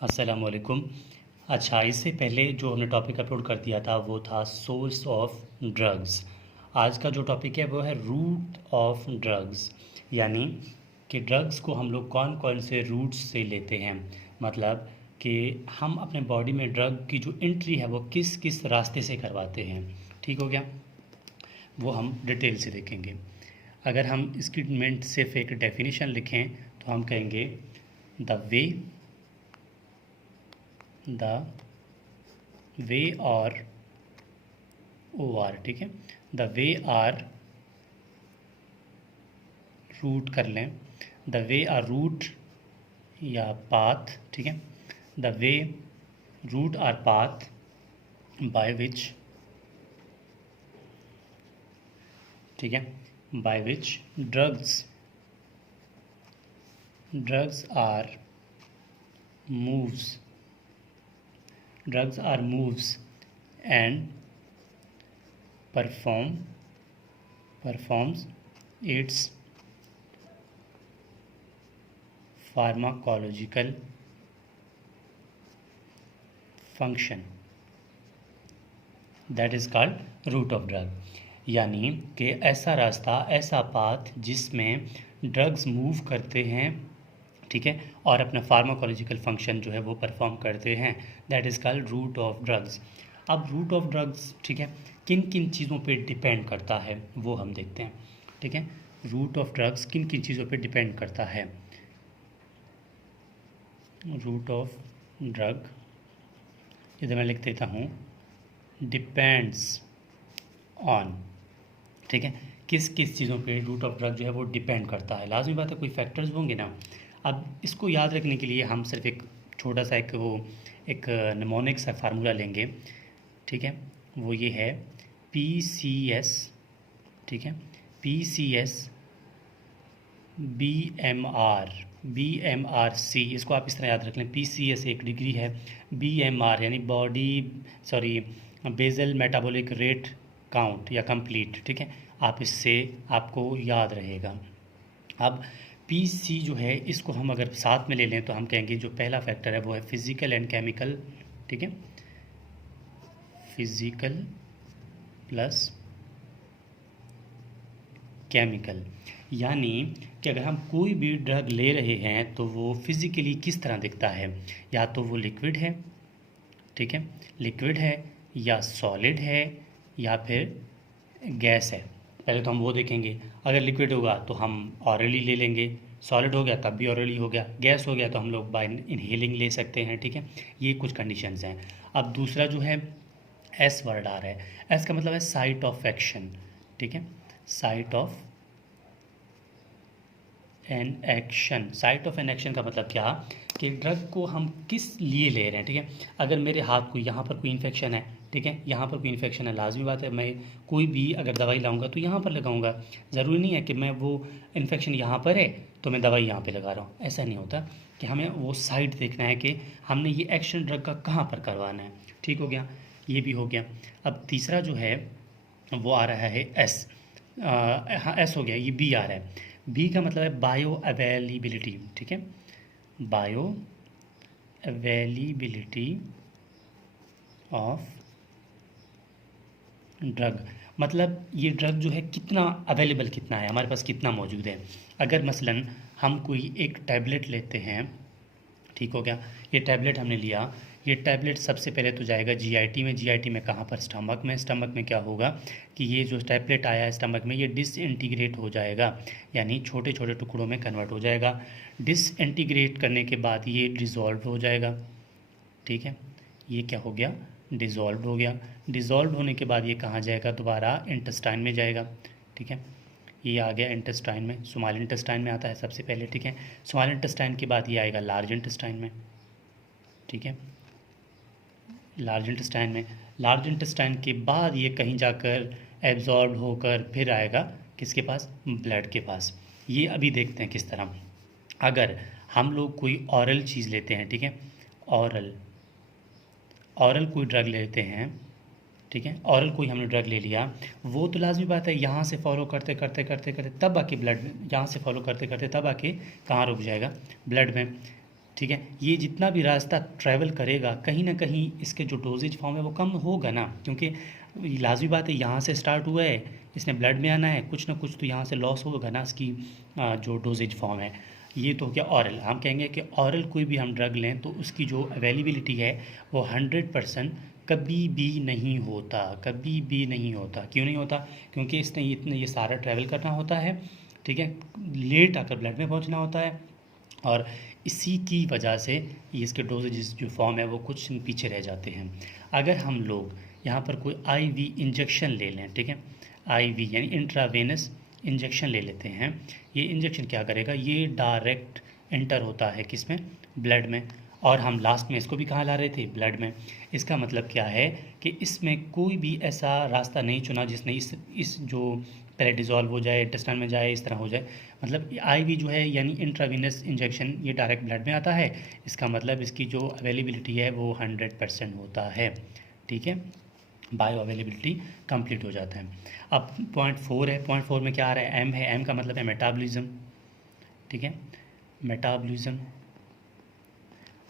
अस्सलाम वालेकुम। अच्छा, इससे पहले जो हमने टॉपिक अपलोड कर दिया था वो था सोर्स ऑफ ड्रग्स। आज का जो टॉपिक है वो है रूट ऑफ ड्रग्स, यानी कि ड्रग्स को हम लोग कौन कौन से रूट्स से लेते हैं। मतलब कि हम अपने बॉडी में ड्रग की जो एंट्री है वो किस किस रास्ते से करवाते हैं। ठीक हो गया, वो हम डिटेल से देखेंगे। अगर हम इसकी में सिर्फ एक डेफिनेशन लिखें तो हम कहेंगे द वे और ओ आर, ठीक है। द वे आर रूट कर लें, द वे आर रूट या पाथ, ठीक है। The way route or path by which, ठीक है, by which drugs are moves and performs its pharmacological function, that is called route of drug। यानी कि ऐसा रास्ता, ऐसा पाथ जिसमें ड्रग्स मूव करते हैं, ठीक है, और अपना फार्माकोलॉजिकल फंक्शन जो है वो परफॉर्म करते हैं, that is called route of drugs. अब रूट ऑफ ड्रग्स, ठीक है, किन किन चीज़ों पे डिपेंड करता है वो हम देखते हैं, ठीक है। रूट ऑफ ड्रग्स किन किन चीज़ों पे डिपेंड करता है। रूट ऑफ ड्रग, इधर मैं लिख देता हूँ डिपेंड्स ऑन, ठीक है, किस किस चीज़ों पे रूट ऑफ ड्रग जो है वो डिपेंड करता है। लाजमी बात है, कोई फैक्टर्स होंगे ना। अब इसको याद रखने के लिए हम सिर्फ एक छोटा सा एक निमोनिक सा फार्मूला लेंगे, ठीक है। वो ये है PCS, ठीक है, PCS BMR C। इसको आप इस तरह याद रख लें, PCS एक डिग्री है, BMR यानी बेजल मेटाबॉलिक रेट काउंट या कंप्लीट, ठीक है। आप इससे आपको याद रहेगा। अब PC जो है इसको हम अगर साथ में ले लें तो हम कहेंगे जो पहला फैक्टर है वो है फिज़िकल एंड केमिकल, ठीक है, फिज़िकल प्लस केमिकल। यानी कि अगर हम कोई भी ड्रग ले रहे हैं तो वो फिज़िकली किस तरह दिखता है, या तो वो लिक्विड है, ठीक है, लिक्विड है, या सॉलिड है, या फिर गैस है। पहले तो हम वो देखेंगे। अगर लिक्विड होगा तो हम ऑरली ले लेंगे, सॉलिड हो गया तब भी ऑरली हो गया, गैस हो गया तो हम लोग बाय इनहेलिंग ले सकते हैं, ठीक है। ये कुछ कंडीशंस हैं। अब दूसरा जो है एस वर्ड आ रहा है, एस का मतलब है साइट ऑफ एक्शन, ठीक है, site of an action. Site of an action का मतलब क्या कि ड्रग को हम किस लिए ले रहे हैं, ठीक है। अगर मेरे हाथ को यहाँ पर कोई इन्फेक्शन है, ठीक है, यहाँ पर कोई इन्फेक्शन है, लाजमी बात है मैं कोई भी अगर दवाई लाऊंगा तो यहाँ पर लगाऊंगा। ज़रूरी नहीं है कि मैं वो इन्फेक्शन यहाँ पर है तो मैं दवाई यहाँ पे लगा रहा हूँ, ऐसा नहीं होता। कि हमें वो साइट देखना है कि हमने ये एक्शन ड्रग का कहाँ पर करवाना है। ठीक हो गया, ये भी हो गया। अब तीसरा जो है वो आ रहा है एस। हाँ, एस हो गया, ये बी आ रहा है। बी का मतलब है बायो अवेलेबिलिटी, ठीक है, बायो अवेलेबिलिटी ऑफ ड्रग। मतलब ये ड्रग जो है कितना अवेलेबल, कितना है हमारे पास, कितना मौजूद है। अगर मसलन हम कोई एक टैबलेट लेते हैं, ठीक हो गया, ये टैबलेट हमने लिया, ये टैबलेट सबसे पहले तो जाएगा जीआईटी में। जीआईटी में कहाँ पर, स्टमक में। स्टमक में क्या होगा कि ये जो टैबलेट आया है स्टमक में ये डिसइंटीग्रेट हो जाएगा, यानी छोटे छोटे टुकड़ों में कन्वर्ट हो जाएगा। डिसइंटीग्रेट करने के बाद ये डिज़ोल्व हो जाएगा, ठीक है, ये क्या हो गया, डिज़ोल्व हो गया। डिज़ोल्व होने के बाद ये कहाँ जाएगा, दोबारा इंटेस्टाइन में जाएगा, ठीक है, ये आ गया इंटेस्टाइन में, स्मॉल इंटेस्टाइन में आता है सबसे पहले, ठीक है। स्मॉल इंटेस्टाइन के बाद ये आएगा लार्ज इंटेस्टाइन में, ठीक है, लार्ज इंटेस्टाइन में। लार्ज इंटेस्टाइन के बाद ये कहीं जाकर एब्जॉर्ब होकर फिर आएगा किसके पास, ब्लड के पास। ये अभी देखते हैं किस तरह। अगर हम लोग कोई ऑरल चीज़ लेते हैं, ठीक है, ऑरल कोई ड्रग लेते हैं, ठीक है, ऑरल कोई हमने ड्रग ले लिया, वो तो लाजमी बात है यहाँ से फॉलो करते करते करते करते तब आके ब्लड में, यहाँ से फॉलो करते करते तब आके कहाँ रुक जाएगा, ब्लड में, ठीक है, ये जितना भी रास्ता ट्रैवल करेगा कहीं ना कहीं इसके जो डोजेज फॉर्म है वो कम होगा ना, क्योंकि लाजमी बात है यहाँ से स्टार्ट हुआ है, इसने ब्लड में आना है, कुछ ना कुछ तो यहाँ से लॉस होगा ना इसकी जो डोजेज फॉर्म है। ये तो क्या ऑरल, हम कहेंगे कि ऑरल कोई भी हम ड्रग लें तो उसकी जो अवेलेबिलिटी है वो 100% कभी भी नहीं होता, कभी भी नहीं होता। क्यों नहीं होता? क्योंकि इसने इतने ये सारा ट्रैवल करना होता है, ठीक है, लेट आकर ब्लड में पहुंचना होता है, और इसी की वजह से ये इसके डोजेज जो फॉर्म है वो कुछ पीछे रह जाते हैं। अगर हम लोग यहाँ पर कोई आईवी इंजेक्शन ले लें, ठीक है, आईवी यानी इंट्रावेनस इंजेक्शन ले लेते हैं, ये इंजेक्शन क्या करेगा, ये डायरेक्ट एंटर होता है किस में, ब्लड में, और हम लास्ट में इसको भी कहाँ ला रहे थे, ब्लड में। इसका मतलब क्या है कि इसमें कोई भी ऐसा रास्ता नहीं चुना जिसने इस जो पहले डिज़ोल्व हो जाए, इंटेस्टाइन में जाए, इस तरह हो जाए। मतलब आईवी जो है यानी इंट्रावीनस इंजेक्शन ये डायरेक्ट ब्लड में आता है, इसका मतलब इसकी जो अवेलेबिलिटी है वो 100% होता है, ठीक है, बायो अवेलेबिलिटी कंप्लीट हो जाता है। अब पॉइंट 4 है, पॉइंट 4 में क्या आ रहा है, एम है, एम का मतलब है मेटाबॉलिज्म, ठीक है, मेटाबॉलिज्म।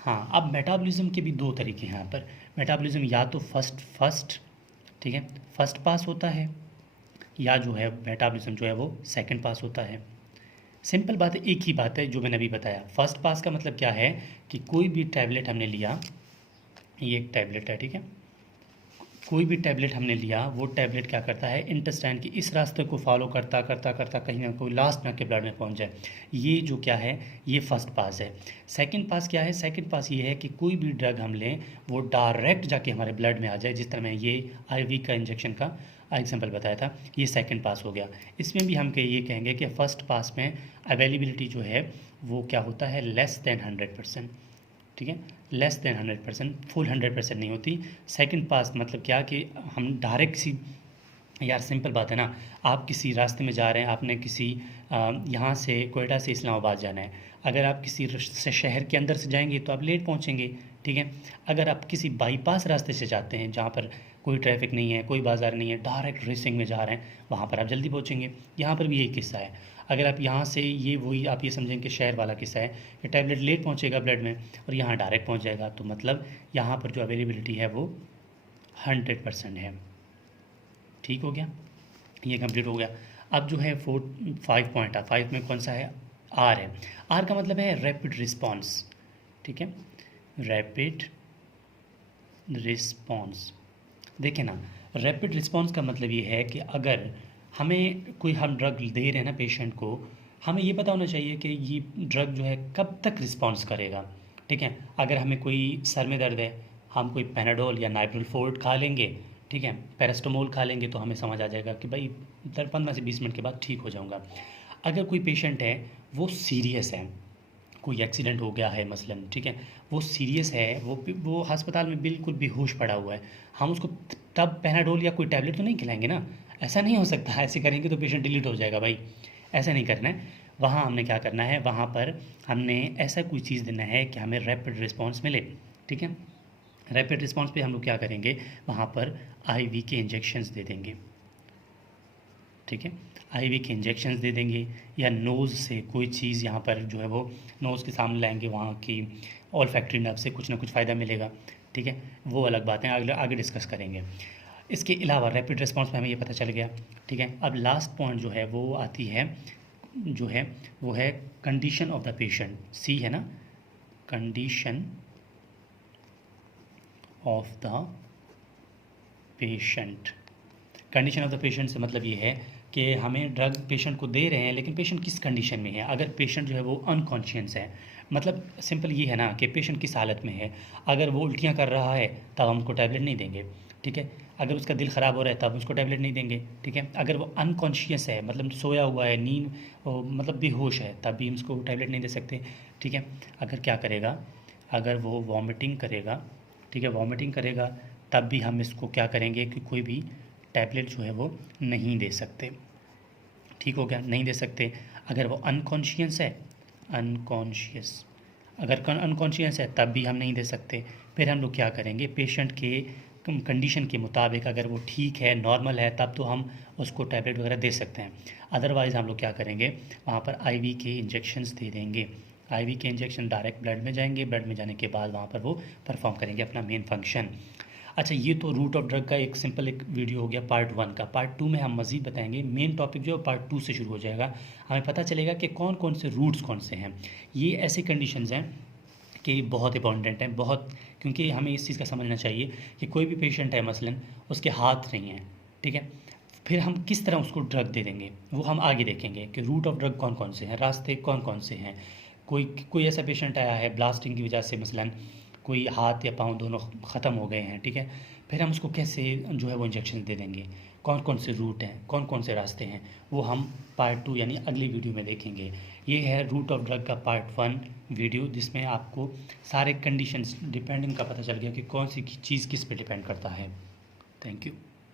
हाँ, अब मेटाबॉलिज्म के भी दो तरीके हैं यहाँ पर। मेटाबॉलिज्म या तो फर्स्ट ठीक है, फर्स्ट पास होता है, या जो है मेटाबॉलिज्म जो है वो सेकंड पास होता है। सिंपल बात है, एक ही बात है जो मैंने अभी बताया। फर्स्ट पास का मतलब क्या है कि कोई भी टैबलेट हमने लिया, ये एक टैबलेट है, ठीक है, कोई भी टैबलेट हमने लिया, वो टैबलेट क्या करता है, इंटेस्टाइन की इस रास्ते को फॉलो करता करता करता कहीं ना कोई लास्ट में के ब्लड में पहुंच जाए। ये जो क्या है, ये फर्स्ट पास है। सेकंड पास क्या है, सेकंड पास ये है कि कोई भी ड्रग हम लें वो डायरेक्ट जाके हमारे ब्लड में आ जाए, जिस तरह मैं ये आईवी का इंजेक्शन का एग्जाम्पल बताया था, ये सेकंड पास हो गया। इसमें भी हम ये कहेंगे कि फर्स्ट पास में अवेलेबिलिटी जो है वो क्या होता है, लेस देन 100%, ठीक है, लेस देन 100%, फुल 100% नहीं होती। सेकंड पास मतलब क्या कि हम डायरेक्ट सी, यार सिंपल बात है ना, आप किसी रास्ते में जा रहे हैं, आपने किसी यहाँ से कोयटा से इस्लामाबाद जाना है, अगर आप किसी से शहर के अंदर से जाएंगे तो आप लेट पहुँचेंगे, ठीक है। अगर आप किसी बाईपास रास्ते से जाते हैं जहाँ पर कोई ट्रैफिक नहीं है, कोई बाज़ार नहीं है, डायरेक्ट रेसिंग में जा रहे हैं, वहाँ पर आप जल्दी पहुँचेंगे। यहाँ पर भी यही किस्सा है। अगर आप यहाँ से ये वही आप ये समझें कि शहर वाला किस्सा है कि टैबलेट लेट पहुँचेगा ब्लड में और यहाँ डायरेक्ट पहुँच जाएगा, तो मतलब यहाँ पर जो अवेलेबिलिटी है वो 100% है। ठीक हो गया, ये कंप्लीट हो गया। अब जो है 5 पॉइंट है, 5 में कौन सा है, आर है। आर का मतलब है रैपिड रिस्पॉन्स, ठीक है, रैपिड रिस्पॉन्स। देखें ना, रैपिड रिस्पॉन्स का मतलब ये है कि अगर हमें कोई हम ड्रग दे रहे हैं ना पेशेंट को, हमें ये पता होना चाहिए कि ये ड्रग जो है कब तक रिस्पॉन्स करेगा, ठीक है। अगर हमें कोई सर में दर्द है, हम कोई पैनाडोल या नाइट्रोफोर्ट खा लेंगे, ठीक है, पैरास्टामोल खा लेंगे, तो हमें समझ आ जाएगा कि भाई 15 से 20 मिनट के बाद ठीक हो जाऊँगा। अगर कोई पेशेंट है वो सीरियस है, कोई एक्सीडेंट हो गया है मसलन, ठीक है, वो सीरियस है, वो अस्पताल में बिल्कुल बेहोश पड़ा हुआ है, हम उसको तब पैनाडोल या कोई टैबलेट तो नहीं खिलाएंगे ना, ऐसा नहीं हो सकता। ऐसे करेंगे तो पेशेंट डिलीट हो जाएगा भाई, ऐसा नहीं करना है। वहाँ हमने क्या करना है, वहाँ पर हमने ऐसा कोई चीज़ देना है कि हमें रैपिड रिस्पॉन्स मिले, ठीक है। रैपिड रिस्पॉन्स पे हम लोग क्या करेंगे, वहाँ पर आईवी के इंजेक्शंस दे देंगे, ठीक है, आईवी के इंजेक्शंस दे देंगे, या नोज़ से कोई चीज़ यहाँ पर जो है वो नोज़ के सामने लाएंगे, वहाँ की ऑल फैक्ट्री नर्व से कुछ ना कुछ फ़ायदा मिलेगा, ठीक है, वो अलग बातें आगे डिस्कस करेंगे। इसके अलावा रैपिड रिस्पॉन्स में हमें ये पता चल गया, ठीक है। अब लास्ट पॉइंट जो है वो आती है, जो है वो है कंडीशन ऑफ द पेशेंट, सी है ना, condition of the patient. Condition of the patient से मतलब ये है कि हमें ड्रग पेशेंट को दे रहे हैं, लेकिन पेशेंट किस कंडीशन में है। अगर पेशेंट जो है वो अनकॉन्शियस है, मतलब सिंपल ये है ना कि पेशेंट किस हालत में है, अगर वो उल्टियाँ कर रहा है तब हम उसको टैबलेट नहीं देंगे, ठीक है। अगर उसका दिल ख़राब हो रहा है तब उसको टैबलेट नहीं देंगे, ठीक है। अगर वो अनकॉन्शियस है, मतलब सोया हुआ है, नींद मतलब बेहोश है, तब भी हम उसको टैबलेट नहीं दे सकते, ठीक है। अगर क्या करेगा, अगर वो वॉमिटिंग करेगा, ठीक है, वॉमिटिंग करेगा, तब भी हम इसको क्या करेंगे कि कोई भी टैबलेट जो है वो नहीं दे सकते। ठीक हो गया, नहीं दे सकते। अगर वो अनकॉन्शियस है, अनकॉन्शियस, अगर अनकॉन्शियस है तब भी हम नहीं दे सकते। फिर हम लोग क्या करेंगे, पेशेंट के कंडीशन के मुताबिक अगर वो ठीक है, नॉर्मल है, तब तो हम उसको टैबलेट वगैरह दे सकते हैं। अदरवाइज़ हम लोग क्या करेंगे, वहाँ पर आईवी के इंजेक्शंस दे देंगे, आईवी के इंजेक्शन डायरेक्ट ब्लड में जाएंगे, ब्लड में जाने के बाद वहाँ पर वो परफॉर्म करेंगे अपना मेन फंक्शन। अच्छा, ये तो रूट ऑफ ड्रग का एक सिंपल एक वीडियो हो गया पार्ट 1 का। पार्ट 2 में हम मज़ीद बताएंगे, मेन टॉपिक जो है पार्ट 2 से शुरू हो जाएगा। हमें पता चलेगा कि कौन कौन से रूट्स कौन से हैं। ये ऐसी कंडीशंस हैं कि बहुत इंपॉर्टेंट हैं, बहुत, क्योंकि हमें इस चीज़ का समझना चाहिए कि कोई भी पेशेंट है मसलन उसके हाथ नहीं है, ठीक है, फिर हम किस तरह उसको ड्रग दे देंगे वो हम आगे देखेंगे कि रूट ऑफ ड्रग कौन कौन से हैं, रास्ते कौन कौन से हैं। कोई कोई ऐसा पेशेंट आया है ब्लास्टिंग की वजह से मसलन कोई हाथ या पाँव दोनों ख़त्म हो गए हैं, ठीक है, फिर हम उसको कैसे जो है वो इंजेक्शन दे देंगे, कौन कौन से रूट हैं, कौन कौन से रास्ते हैं, वो हम पार्ट 2 यानी अगली वीडियो में देखेंगे। ये है रूट ऑफ ड्रग का पार्ट 1 वीडियो, जिसमें आपको सारे कंडीशंस डिपेंडिंग का पता चल गया कि कौन सी चीज़ किस पे डिपेंड करता है। Thank you.